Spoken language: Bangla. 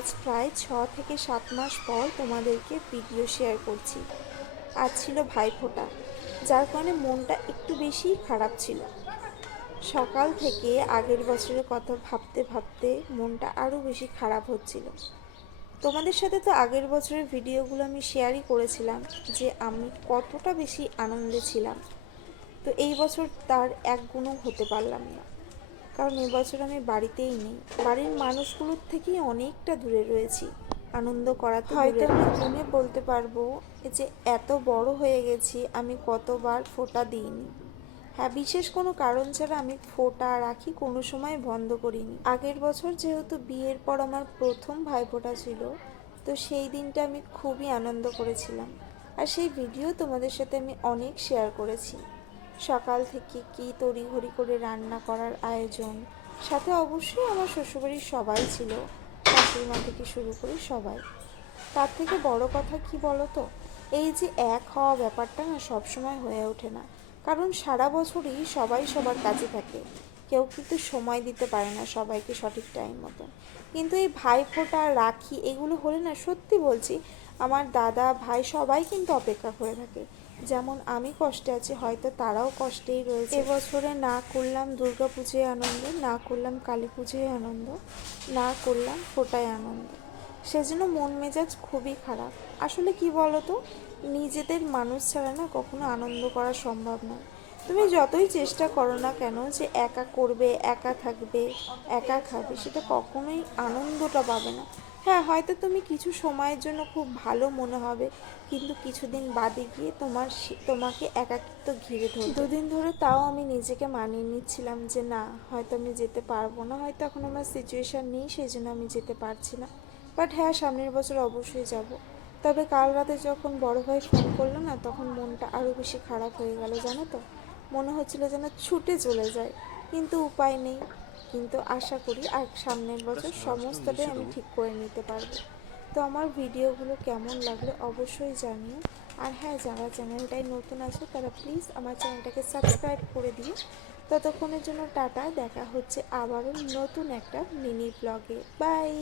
আজ প্রায় 6 থেকে 7 মাস পর তোমাদেরকে ভিডিও শেয়ার করছি। আজ ছিল ভাইফোঁটা, যার কারণে মনটা একটু বেশিই খারাপ ছিল। সকাল থেকে আগের বছরের কথা ভাবতে ভাবতে মনটা আরও বেশি খারাপ হচ্ছিল। তোমাদের সাথে তো আগের বছরের ভিডিওগুলো আমি শেয়ারই করেছিলাম যে আমি কতটা বেশি আনন্দে ছিলাম। তো এই বছর তার এক গুণও হতে পারলাম না, কারণ এবছর আমি বাড়িতেই নেই। বাড়ির মানুষগুলোর থেকেই অনেকটা দূরে রয়েছি। আনন্দ করা তো হয়তো আমি গুণে বলতে পারবো যে এত বড় হয়ে গেছি আমি কতবার ফোঁটা দিইনি। হ্যাঁ, বিশেষ কোনো কারণ ছাড়া আমি ফোঁটা রাখি কোনো সময় বন্ধ করিনি। আগের বছর যেহেতু বিয়ের পর আমার প্রথম ভাইফোঁটা ছিল, তো সেই দিনটা আমি খুবই আনন্দ করেছিলাম। আর সেই ভিডিও তোমাদের সাথে আমি অনেক শেয়ার করেছি। সকাল থেকে কি তড়িঘড়ি করে রান্না করার আয়োজন, সাথে অবশ্যই আমার শ্বশুরবাড়ির সবাই ছিল, শাশুড়িমা থেকে শুরু করে সবাই। তার থেকে বড় কথা কি বলো তো, এই যে এক হওয়া ব্যাপারটা না সবসময় হয়ে ওঠে না, কারণ সারা বছরই সবাই সবার কাজে থাকে। কেউ কিন্তু সময় দিতে পারে না সবাইকে সঠিক টাইম মতো। কিন্তু এই ভাইফোঁটা, রাখি এগুলো হলে না, সত্যি বলছি, আমার দাদা ভাই সবাই কিন্তু অপেক্ষা করে থাকে। যেমন আমি কষ্টে আছি, হয়তো তারাও কষ্টেই রয়েছে। এবছরে না করলাম দুর্গা পুজোয় আনন্দ, না করলাম কালী পুজোয় আনন্দ, না করলাম ফোঁটায় আনন্দ। সেজন্য মন মেজাজ খুবই খারাপ। আসলে কি বলো তো, নিজেদের মানুষ ছাড়া না কখনো আনন্দ করা সম্ভব নয়। তুমি যতই চেষ্টা করো না কেন যে একা করবে, একা থাকবে, একা খাবে, সেটা কখনোই আনন্দটা পাবে না। হ্যাঁ, হয়তো তুমি কিছু সময়ের জন্য খুব ভালো মনে হবে, কিন্তু কিছুদিন বাদে গিয়ে তোমাকে একাকিত্ব ঘিরে ধরবে। দুদিন ধরে তাও আমি নিজেকে মানিয়ে নিচ্ছিলাম যে না, হয়তো আমি যেতে পারবো না, হয়তো এখন আমার সিচুয়েশান নেই, সেই জন্য আমি যেতে পারছি না। বাট হ্যাঁ, সামনের বছর অবশ্যই যাব। তবে কাল রাতে যখন বড় ভাই ফোন করলো না, তখন মনটা আরও বেশি খারাপ হয়ে গেল, জানো তো। মনে হচ্ছিল যেন ছুটে চলে যায়, কিন্তু উপায় নেই। কিন্তু আশা করি আর সামনের বছর সমস্তটাই আমি ঠিক করে নিতে পারবো। তো আমার ভিডিওগুলো কেমন লাগলো অবশ্যই জানিও। আর হ্যাঁ, যারা চ্যানেলটায় নতুন আছে তারা প্লিজ আমার চ্যানেলটাকে সাবস্ক্রাইব করে দিও। ততক্ষণের জন্য টাটা, দেখা হচ্ছে আবারও নতুন একটা মিনি ব্লগে। বাই।